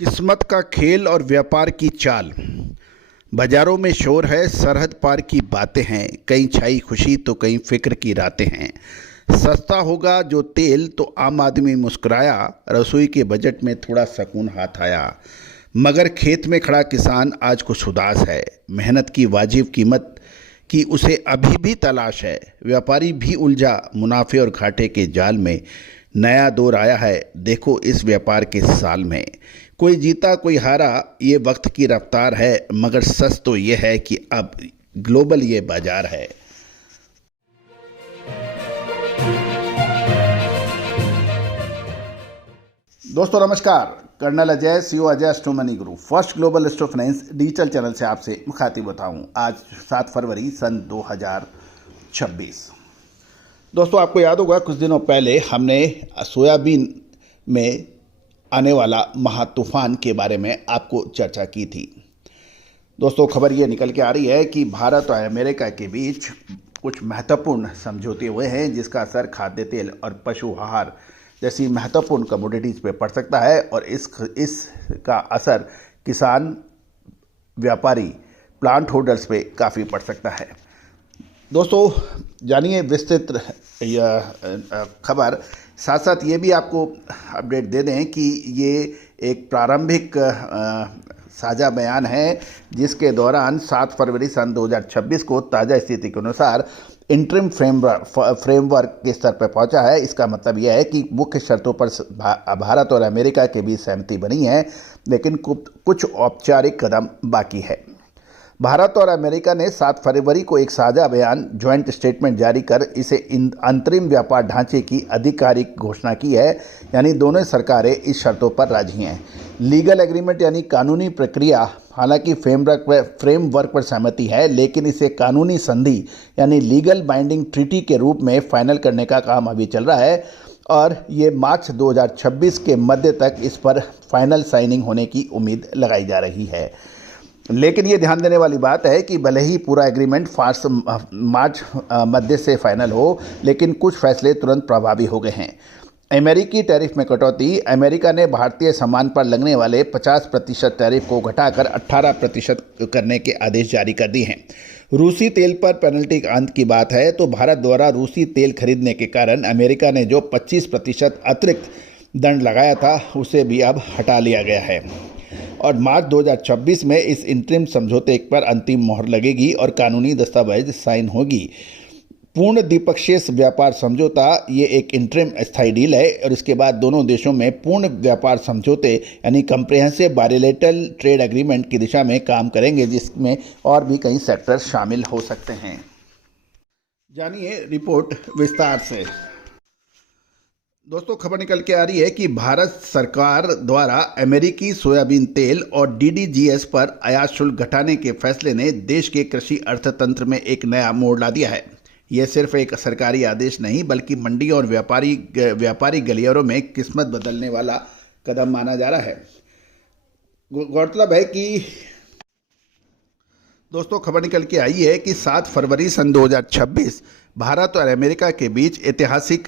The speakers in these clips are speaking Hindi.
किस्मत का खेल और व्यापार की चाल। बाजारों में शोर है, सरहद पार की बातें हैं, कहीं छाई खुशी तो कहीं फिक्र की रातें हैं। सस्ता होगा जो तेल तो आम आदमी मुस्कुराया, रसोई के बजट में थोड़ा सुकून हाथ आया। मगर खेत में खड़ा किसान आज कुछ उदास है, मेहनत की वाजिब कीमत की उसे अभी भी तलाश है। व्यापारी भी उलझा मुनाफे और घाटे के जाल में। नया दौर आया है, देखो इस व्यापार के साल में। कोई जीता कोई हारा, ये वक्त की रफ्तार है, मगर सच तो ये है कि अब ग्लोबल ये बाजार है। दोस्तों नमस्कार, कर्नल अजय, सीईओ अजय स्टो मनी ग्रुप, फर्स्ट ग्लोबल स्टो फाइनेंस डिजिटल चैनल से आपसे मुखातिब होता हूँ। आज 7 फरवरी सन 2026। दोस्तों आपको याद होगा कुछ दिनों पहले हमने सोयाबीन में आने वाला महा तूफान के बारे में आपको चर्चा की थी। दोस्तों खबर ये निकल के आ रही है कि भारत और अमेरिका के बीच कुछ महत्वपूर्ण समझौते हुए हैं, जिसका असर खाद्य तेल और पशु आहार जैसी महत्वपूर्ण कमोडिटीज़ पे पड़ सकता है और इसका असर किसान, व्यापारी, प्लांट होल्डर्स पे काफ़ी पड़ सकता है। दोस्तों जानिए विस्तृत खबर। साथ साथ ये भी आपको अपडेट दे दें कि ये एक प्रारंभिक साझा बयान है, जिसके दौरान 7 फरवरी सन 2026 को ताज़ा स्थिति के अनुसार इंटरिम फ्रेमवर्क के स्तर पर पहुंचा है। इसका मतलब यह है कि मुख्य शर्तों पर भारत और अमेरिका के बीच सहमति बनी है, लेकिन कुछ औपचारिक कदम बाकी है। भारत और अमेरिका ने 7 फरवरी को एक साझा बयान ज्वाइंट स्टेटमेंट जारी कर इसे अंतरिम व्यापार ढांचे की आधिकारिक घोषणा की है, यानी दोनों सरकारें इस शर्तों पर राजी हैं। लीगल एग्रीमेंट यानी कानूनी प्रक्रिया, हालांकि फ्रेमवर्क पर सहमति है, लेकिन इसे कानूनी संधि यानी लीगल बाइंडिंग ट्रीटी के रूप में फाइनल करने का काम अभी चल रहा है और ये मार्च 2026 के मध्य तक इस पर फाइनल साइनिंग होने की उम्मीद लगाई जा रही है। लेकिन ये ध्यान देने वाली बात है कि भले ही पूरा एग्रीमेंट मार्च मध्य से फाइनल हो, लेकिन कुछ फैसले तुरंत प्रभावी हो गए हैं। अमेरिकी टैरिफ में कटौती। अमेरिका ने भारतीय सामान पर लगने वाले 50% टैरिफ को घटाकर 18% करने के आदेश जारी कर दिए हैं। रूसी तेल पर पेनल्टी के अंत की बात है तो भारत द्वारा रूसी तेल खरीदने के कारण अमेरिका ने जो 25% अतिरिक्त दंड लगाया था, उसे भी अब हटा लिया गया है और मार्च 2026 में इस इंटरिम समझौते पर अंतिम मोहर लगेगी और कानूनी दस्तावेज साइन होगी। पूर्ण द्विपक्षीय व्यापार समझौता ये एक इंटरिम स्थायी डील है और इसके बाद दोनों देशों में पूर्ण व्यापार समझौते यानी कंप्रिहेंसिव बायलैटरल ट्रेड एग्रीमेंट की दिशा में काम करेंगे, जिसमें और भी कई सेक्टर शामिल हो सकते हैं। जानिए रिपोर्ट विस्तार से। दोस्तों खबर निकल के आ रही है कि भारत सरकार द्वारा अमेरिकी सोयाबीन तेल और DDGS पर आयात शुल्क घटाने के फैसले ने देश के कृषि अर्थतंत्र में एक नया मोड़ ला दिया है। यह सिर्फ एक सरकारी आदेश नहीं, बल्कि मंडी और व्यापारी गलियारों में किस्मत बदलने वाला कदम माना जा रहा है। गौरतलब है कि दोस्तों खबर निकल के आई है कि 7 फरवरी सन 2026 भारत और अमेरिका के बीच ऐतिहासिक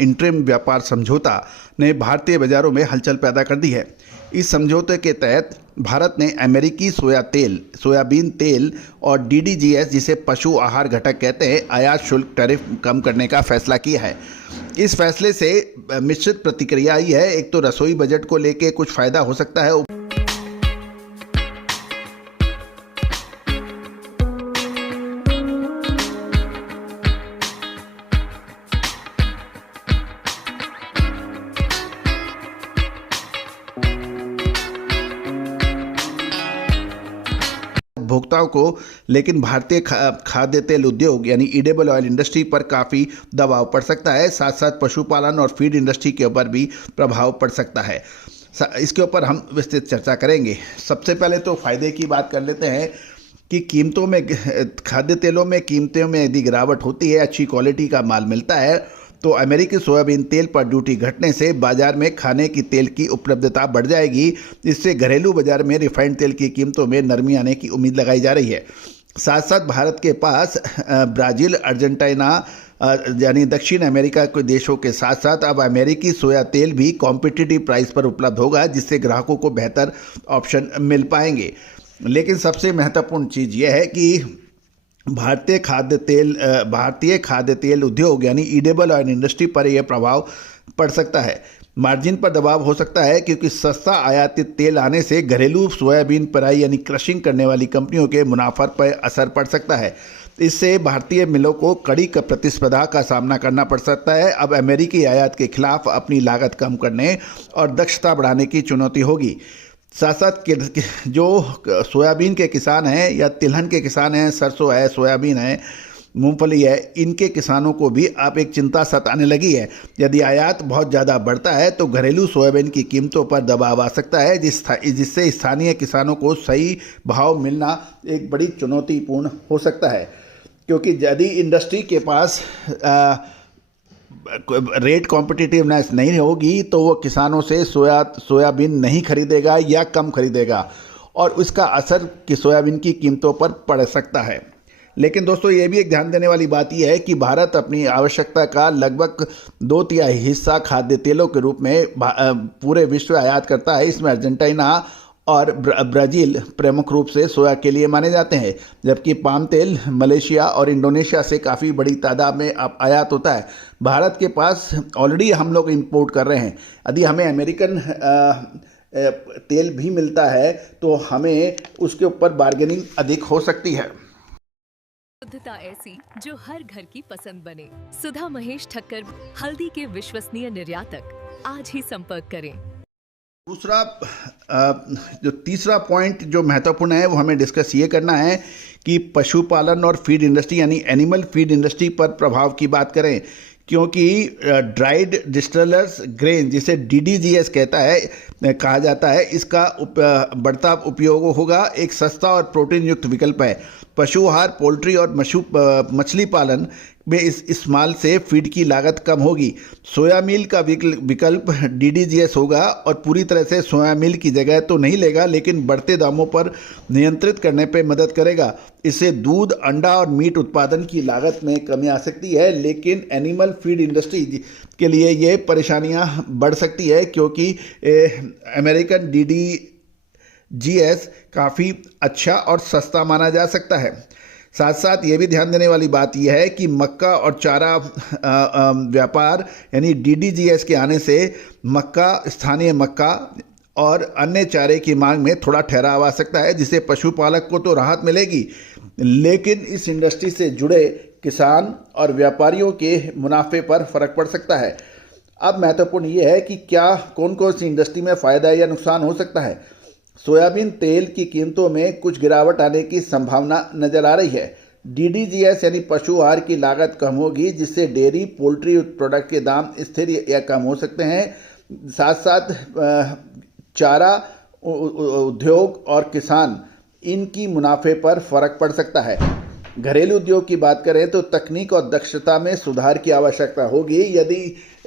इंटरिम व्यापार समझौता ने भारतीय बाजारों में हलचल पैदा कर दी है। इस समझौते के तहत भारत ने अमेरिकी सोयाबीन तेल और DDGS, जिसे पशु आहार घटक कहते हैं, आयात शुल्क टैरिफ कम करने का फैसला किया है। इस फैसले से मिश्रित प्रतिक्रिया आई है। एक तो रसोई बजट को लेके कुछ फायदा हो सकता है, उपभोक्ताओं को, लेकिन भारतीय खाद्य तेल उद्योग यानी ईडेबल ऑयल इंडस्ट्री पर काफ़ी दबाव पड़ सकता है। साथ साथ पशुपालन और फीड इंडस्ट्री के ऊपर भी प्रभाव पड़ सकता है। इसके ऊपर हम विस्तृत चर्चा करेंगे। सबसे पहले तो फ़ायदे की बात कर लेते हैं कि कीमतों में, खाद्य तेलों में कीमतों में यदि गिरावट होती है, अच्छी क्वालिटी का माल मिलता है, तो अमेरिकी सोयाबीन तेल पर ड्यूटी घटने से बाजार में खाने की तेल की उपलब्धता बढ़ जाएगी। इससे घरेलू बाजार में रिफाइंड तेल की कीमतों में नरमी आने की उम्मीद लगाई जा रही है। साथ साथ भारत के पास ब्राज़ील, अर्जेंटीना, यानी दक्षिण अमेरिका के देशों के साथ साथ अब अमेरिकी सोया तेल भी कॉम्पिटिटिव प्राइस पर उपलब्ध होगा, जिससे ग्राहकों को बेहतर ऑप्शन मिल पाएंगे। लेकिन सबसे महत्वपूर्ण चीज़ यह है कि भारतीय खाद्य तेल उद्योग यानी ईडेबल ऑयल इंडस्ट्री पर यह प्रभाव पड़ सकता है। मार्जिन पर दबाव हो सकता है क्योंकि सस्ता आयातित तेल आने से घरेलू सोयाबीन पेराई यानी क्रशिंग करने वाली कंपनियों के मुनाफा पर असर पड़ सकता है। इससे भारतीय मिलों को कड़ी प्रतिस्पर्धा का सामना करना पड़ सकता है। अब अमेरिकी आयात के खिलाफ अपनी लागत कम करने और दक्षता बढ़ाने की चुनौती होगी। साथ साथ जो सोयाबीन के किसान हैं या तिलहन के किसान हैं, सरसों है, सोयाबीन है, मूंगफली है, इनके किसानों को भी अब एक चिंता सताने लगी है। यदि आयात बहुत ज़्यादा बढ़ता है तो घरेलू सोयाबीन की कीमतों पर दबाव आ सकता है, जिससे स्थानीय किसानों को सही भाव मिलना एक बड़ी चुनौतीपूर्ण हो सकता है। क्योंकि यदि इंडस्ट्री के पास रेट कॉम्पिटिटिवनेस नहीं होगी तो वो किसानों से सोयाबीन नहीं खरीदेगा या कम खरीदेगा और उसका असर सोयाबीन की कीमतों पर पड़ सकता है। लेकिन दोस्तों ये भी एक ध्यान देने वाली बात यह है कि भारत अपनी आवश्यकता का लगभग 2/3 हिस्सा खाद्य तेलों के रूप में पूरे विश्व आयात करता है। इसमें अर्जेंटीना और ब्राज़ील प्रमुख रूप से सोया के लिए माने जाते हैं, जबकि पाम तेल मलेशिया और इंडोनेशिया से काफ़ी बड़ी तादाद में आयात होता है। भारत के पास ऑलरेडी हम लोग इंपोर्ट कर रहे हैं। यदि हमें अमेरिकन तेल भी मिलता है तो हमें उसके ऊपर बार्गेनिंग अधिक हो सकती है। शुद्धता ऐसी जो हर घर की पसंद बने। सुधा महेश ठक्कर, हल्दी के विश्वसनीय निर्यातक। आज ही संपर्क करें। दूसरा जो तीसरा पॉइंट जो महत्वपूर्ण है वो हमें डिस्कस ये करना है कि पशुपालन और फीड इंडस्ट्री यानी एनिमल फीड इंडस्ट्री पर प्रभाव की बात करें, क्योंकि ड्राइड डिस्टिलर्स ग्रेन जिसे DDGS कहा जाता है, इसका बढ़ता उपयोग होगा। एक सस्ता और प्रोटीन युक्त विकल्प है। पशु आहार, पोल्ट्री और मछली पालन में इस माल से फीड की लागत कम होगी। सोया मील का विकल्प DDGS होगा और पूरी तरह से सोया मील की जगह तो नहीं लेगा, लेकिन बढ़ते दामों पर नियंत्रित करने पे मदद करेगा। इससे दूध, अंडा और मीट उत्पादन की लागत में कमी आ सकती है, लेकिन एनिमल फीड इंडस्ट्री के लिए ये परेशानियां बढ़ सकती है, क्योंकि अमेरिकन DDGS काफ़ी अच्छा और सस्ता माना जा सकता है। साथ साथ ये भी ध्यान देने वाली बात यह है कि मक्का और चारा व्यापार यानी DDGS के आने से स्थानीय मक्का और अन्य चारे की मांग में थोड़ा ठहराव आ सकता है, जिससे पशुपालक को तो राहत मिलेगी, लेकिन इस इंडस्ट्री से जुड़े किसान और व्यापारियों के मुनाफे पर फर्क पड़ सकता है। अब महत्वपूर्ण ये है कि कौन कौन सी इंडस्ट्री में फ़ायदा या नुकसान हो सकता है। सोयाबीन तेल की कीमतों में कुछ गिरावट आने की संभावना नजर आ रही है। DDGS यानी पशु आहार की लागत कम होगी, जिससे डेयरी पोल्ट्री प्रोडक्ट के दाम स्थिर या कम हो सकते हैं। साथ साथ चारा उद्योग और किसान इनकी मुनाफे पर फर्क पड़ सकता है। घरेलू उद्योग की बात करें तो तकनीक और दक्षता में सुधार की आवश्यकता होगी। यदि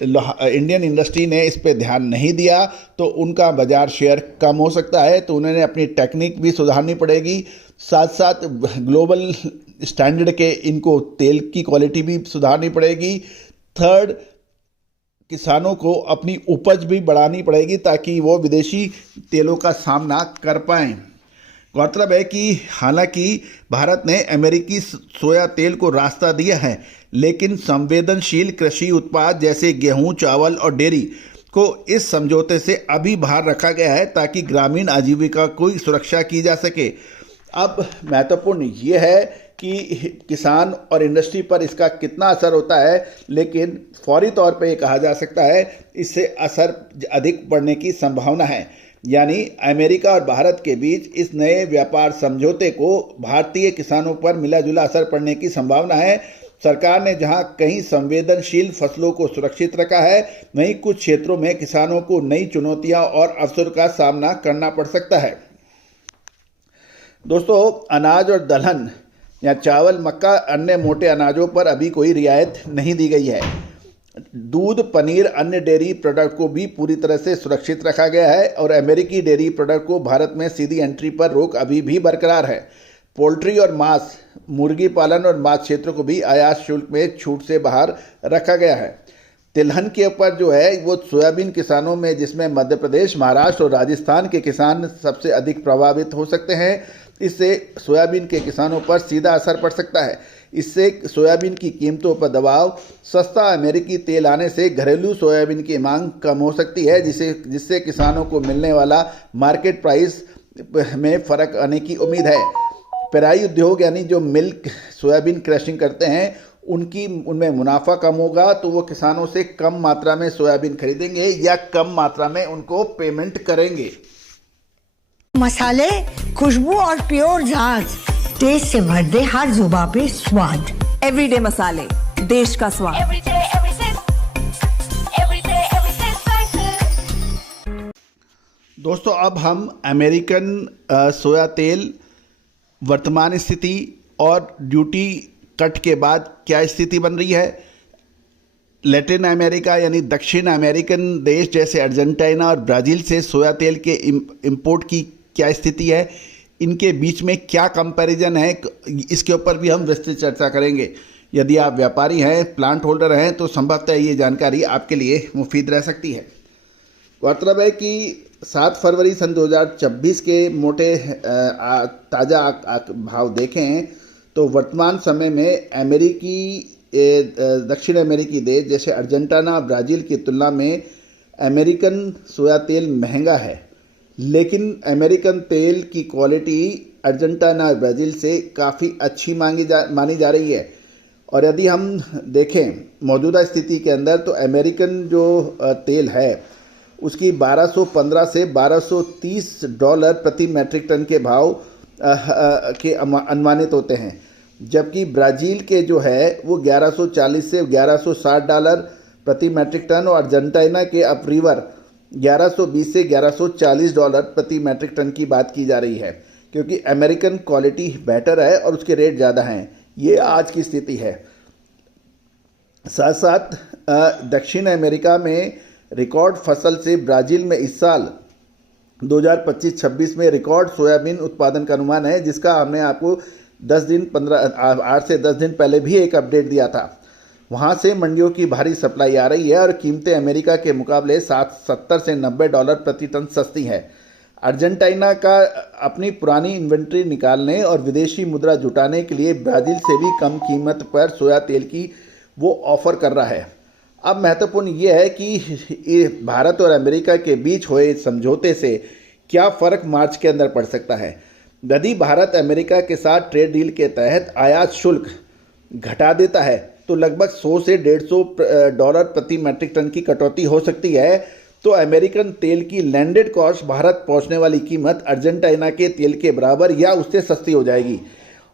इंडियन इंडस्ट्री ने इस पे ध्यान नहीं दिया तो उनका बाजार शेयर कम हो सकता है, तो उन्होंने अपनी टेक्निक भी सुधारनी पड़ेगी। साथ साथ ग्लोबल स्टैंडर्ड के इनको तेल की क्वालिटी भी सुधारनी पड़ेगी। थर्ड, किसानों को अपनी उपज भी बढ़ानी पड़ेगी ताकि वो विदेशी तेलों का सामना कर पाएँ। गौरतलब है कि हालांकि भारत ने अमेरिकी सोया तेल को रास्ता दिया है, लेकिन संवेदनशील कृषि उत्पाद जैसे गेहूं, चावल और डेयरी को इस समझौते से अभी बाहर रखा गया है ताकि ग्रामीण आजीविका को सुरक्षा की जा सके। अब महत्वपूर्ण ये है कि किसान और इंडस्ट्री पर इसका कितना असर होता है, लेकिन फौरी तौर पे ये कहा जा सकता है इससे असर अधिक बढ़ने की संभावना है। यानी अमेरिका और भारत के बीच इस नए व्यापार समझौते को भारतीय किसानों पर मिला जुला असर पड़ने की संभावना है। सरकार ने जहां कहीं संवेदनशील फसलों को सुरक्षित रखा है, वहीं कुछ क्षेत्रों में किसानों को नई चुनौतियां और अवसर का सामना करना पड़ सकता है। दोस्तों, अनाज और दलहन या चावल, मक्का, अन्य मोटे अनाजों पर अभी कोई रियायत नहीं दी गई है। दूध, पनीर, अन्य डेयरी प्रोडक्ट को भी पूरी तरह से सुरक्षित रखा गया है और अमेरिकी डेयरी प्रोडक्ट को भारत में सीधी एंट्री पर रोक अभी भी बरकरार है। पोल्ट्री और मांस, मुर्गी पालन और मांस क्षेत्र को भी आयात शुल्क में छूट से बाहर रखा गया है। तिलहन के ऊपर जो है वो सोयाबीन किसानों में, जिसमें मध्य प्रदेश, महाराष्ट्र और राजस्थान के किसान सबसे अधिक प्रभावित हो सकते हैं। इससे सोयाबीन के किसानों पर सीधा असर पड़ सकता है। इससे सोयाबीन की कीमतों पर दबाव, सस्ता अमेरिकी तेल आने से घरेलू सोयाबीन की मांग कम हो सकती है, जिससे किसानों को मिलने वाला मार्केट प्राइस में फ़र्क आने की उम्मीद है। पेराई उद्योग यानी जो मिल्क सोयाबीन क्रशिंग करते हैं उनमें मुनाफा कम होगा, तो वो किसानों से कम मात्रा में सोयाबीन खरीदेंगे या कम मात्रा में उनको पेमेंट करेंगे। मसाले, खुशबू और प्योर झाग, टेस्ट से भर दे हर जुबां पे स्वाद। एवरीडे मसाले, देश का स्वाद। दोस्तों, अब हम अमेरिकन सोया तेल वर्तमान स्थिति और ड्यूटी कट के बाद क्या स्थिति बन रही है, लैटिन अमेरिका यानी दक्षिण अमेरिकन देश जैसे अर्जेंटीना और ब्राज़ील से सोया तेल के इंपोर्ट की क्या स्थिति है, इनके बीच में क्या कंपैरिजन है, इसके ऊपर भी हम विस्तृत चर्चा करेंगे। यदि आप व्यापारी हैं, प्लांट होल्डर हैं, तो संभवतः ये जानकारी आपके लिए मुफीद रह सकती है। गौरतलब है कि 7 फरवरी सन 2026 के मोटे ताज़ा भाव देखें तो वर्तमान समय में दक्षिण अमेरिकी देश जैसे अर्जेंटीना, ब्राज़ील की तुलना में अमेरिकन सोया तेल महंगा है, लेकिन अमेरिकन तेल की क्वालिटी अर्जेंटीना और ब्राज़ील से काफ़ी अच्छी मानी जा रही है। और यदि हम देखें मौजूदा स्थिति के अंदर, तो अमेरिकन जो तेल है उसकी 1215 से $1230 प्रति मैट्रिक टन के भाव के अनुमानित होते हैं, जबकि ब्राज़ील के जो है वो 1140 से $1160 प्रति मैट्रिक टन और अर्जेंटीना के अपरिवर 1120 से $1140 प्रति मैट्रिक टन की बात की जा रही है, क्योंकि अमेरिकन क्वालिटी बेटर है और उसके रेट ज़्यादा हैं। ये आज की स्थिति है। साथ साथ दक्षिण अमेरिका में रिकॉर्ड फसल से ब्राज़ील में इस साल 2025-26 में रिकॉर्ड सोयाबीन उत्पादन का अनुमान है, जिसका हमने आपको 8 से 10 दिन पहले भी एक अपडेट दिया था। वहाँ से मंडियों की भारी सप्लाई आ रही है और कीमतें अमेरिका के मुकाबले 70 से $90 प्रति टन सस्ती हैं। अर्जेंटीना का अपनी पुरानी इन्वेंट्री निकालने और विदेशी मुद्रा जुटाने के लिए ब्राज़ील से भी कम कीमत पर सोया तेल की वो ऑफ़र कर रहा है। अब महत्वपूर्ण ये है कि भारत और अमेरिका के बीच हुए समझौते से क्या फ़र्क मार्च के अंदर पड़ सकता है। यदि भारत अमेरिका के साथ ट्रेड डील के तहत आयात शुल्क घटा देता है तो लगभग 100 से $150 प्रति मैट्रिक टन की कटौती हो सकती है। तो अमेरिकन तेल की लैंडेड कॉस्ट भारत पहुंचने वाली कीमत अर्जेंटीना के तेल के बराबर या उससे सस्ती हो जाएगी।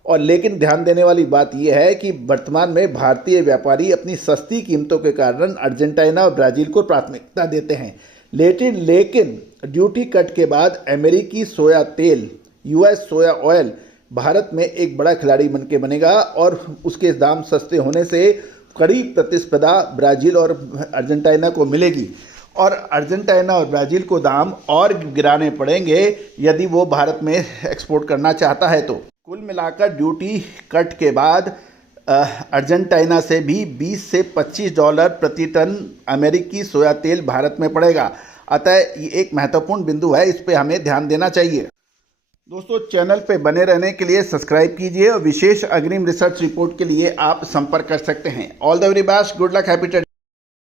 और लेकिन ध्यान देने वाली बात यह है कि वर्तमान में भारतीय व्यापारी अपनी सस्ती कीमतों के कारण अर्जेंटीना और ब्राज़ील को प्राथमिकता देते हैं, लेकिन ड्यूटी कट के बाद अमेरिकी सोया तेल, US सोया ऑयल भारत में एक बड़ा खिलाड़ी बन के बनेगा और उसके दाम सस्ते होने से कड़ी प्रतिस्पर्धा ब्राज़ील और अर्जेंटीना को मिलेगी और अर्जेंटीना और ब्राज़ील को दाम और गिराने पड़ेंगे यदि वो भारत में एक्सपोर्ट करना चाहता है। तो कुल मिलाकर ड्यूटी कट के बाद अर्जेंटीना से भी $20 से $25 प्रति टन अमेरिकी सोया तेल भारत में पड़ेगा। अतः ये एक महत्वपूर्ण बिंदु है, इस पे हमें ध्यान देना चाहिए। दोस्तों, चैनल पे बने रहने के लिए सब्सक्राइब कीजिए और विशेष अग्रिम रिसर्च रिपोर्ट के लिए आप संपर्क कर सकते हैं। All the very best, good luck, happy trading.